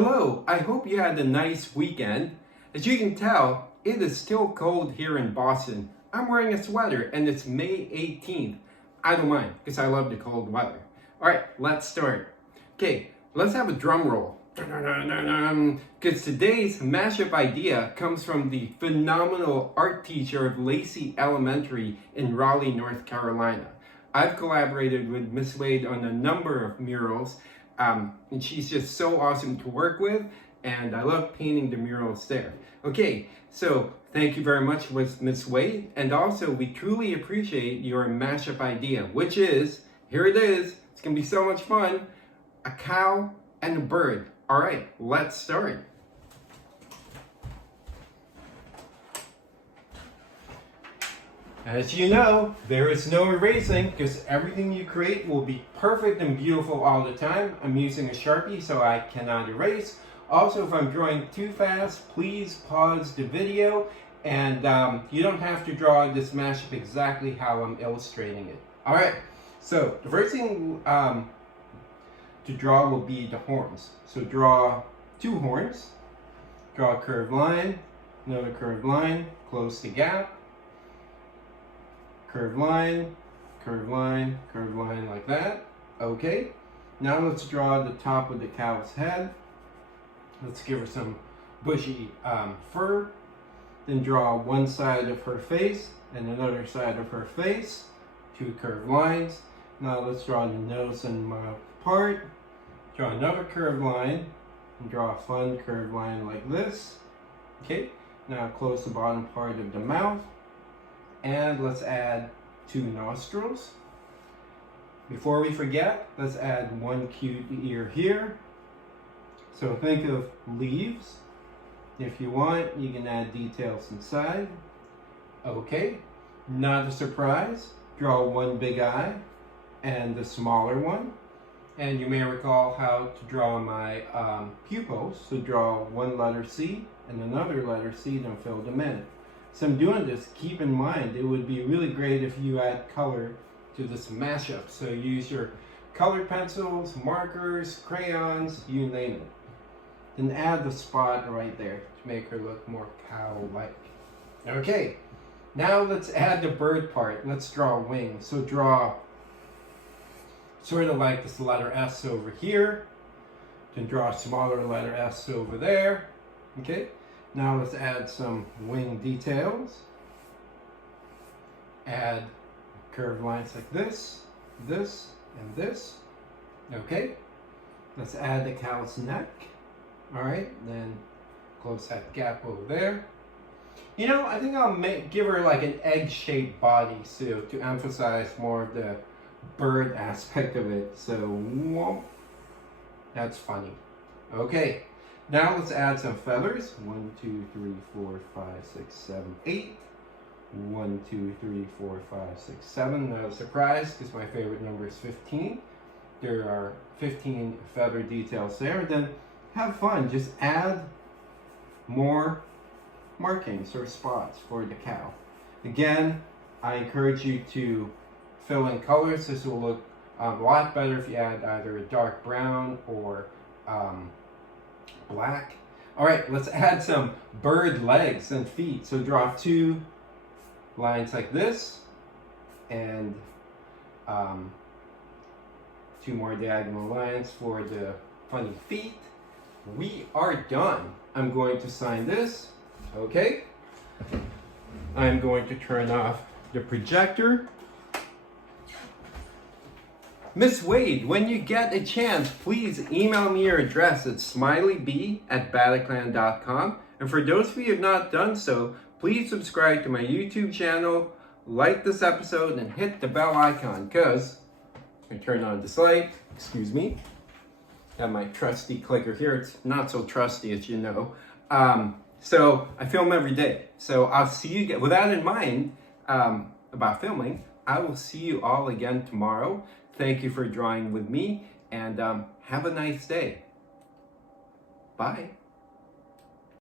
Hello, I hope you had a nice weekend. As you can tell, it is still cold here in Boston. I'm wearing a sweater and it's May 18th. I don't mind because I love the cold weather. Alright, let's start. Okay, let's have a drum roll. Because today's mashup idea comes from the phenomenal art teacher of Lacey Elementary in Raleigh, North Carolina. I've collaborated with Miss Wade on a number of murals, and she's just so awesome to work with, and I love painting the murals there. Okay, so thank you very much, Miss Wade, and also we truly appreciate your mashup idea, which is, here it is, it's gonna be so much fun, a cow and a bird. All right, let's start. As you know, there is no erasing because everything you create will be perfect and beautiful all the time. I'm using a Sharpie so I cannot erase. Also, if I'm drawing too fast, please pause the video, and you don't have to draw this mashup exactly how I'm illustrating it. All right, so the first thing to draw will be the horns. So draw two horns, draw a curved line, another curved line, close the gap, curved line, curved line, curved line like that. Okay, now let's draw the top of the cow's head. Let's give her some bushy fur. Then draw one side of her face and another side of her face, two curved lines. Now let's draw the nose and mouth apart. Draw another curved line and draw a fun curved line like this. Okay, now close the bottom part of the mouth, and let's add two nostrils. Before we forget, let's add one cute ear here. So think of leaves. If you want, you can add details inside. Okay, not a surprise. Draw one big eye and the smaller one. And you may recall how to draw my pupils. So draw one letter C and another letter C, then fill them in. So I'm doing this, keep in mind, it would be really great if you add color to this mashup. So use your colored pencils, markers, crayons, you name it. Then add the spot right there to make her look more cow-like. Okay, now let's add the bird part. Let's draw wings. So draw sort of like this letter S over here. Then draw a smaller letter S over there. Okay, now let's add some wing details. Add curved lines like this, this, and this. Okay, let's add the cow's neck. All right, then close that gap over there. You know, I think I'll give her like an egg-shaped body so to emphasize more of the bird aspect of it. So, whoop, that's funny. Okay, now let's add some feathers. 1, 2, 3, 4, 5, 6, 7, 8. 1, 2, 3, 4, 5, 6, 7. Not a surprise because my favorite number is 15. There are 15 feather details there. Then have fun. Just add more markings or spots for the cow. Again, I encourage you to fill in colors. This will look a lot better if you add either a dark brown or black. All right, let's add some bird legs and feet. So draw two lines like this and two more diagonal lines for the funny feet. We are done. I'm going to sign this. Okay. I'm going to turn off the projector. Miss Wade, when you get a chance, please email me your address at smileyb@bataclan.com. And for those of you who have not done so, please subscribe to my YouTube channel, like this episode, and hit the bell icon because I turn on this light. Excuse me. Got my trusty clicker here. It's not so trusty, as you know. So I film every day. So I'll see you again. With that in mind, about filming, I will see you all again tomorrow. Thank you for drawing with me, and have a nice day. Bye.